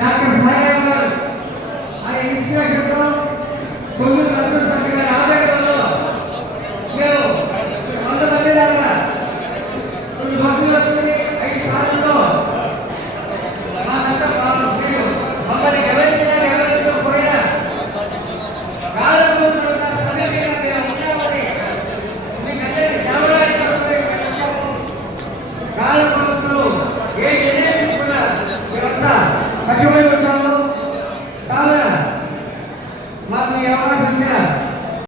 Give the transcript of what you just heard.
Doctor Sairam గారు ఆ ఇన్స్పిరేషన్తో 9 లక్షల సంఖ్య ఆదాయంలో మేము 100 మంది దాకా కొన్ని బస్సులు వస్తుంది 5 కాలంలో మాకంతా మీరు మమ్మల్ని గెలిచిపోయినా కాలం కోసం సమయంగా మేము ఉన్నామని మీకందరికీ దేవరానికి వచ్చాము. కాలం కోసం ఏ నిర్ణయం తీసుకున్నా మీరంతా సత్యమైన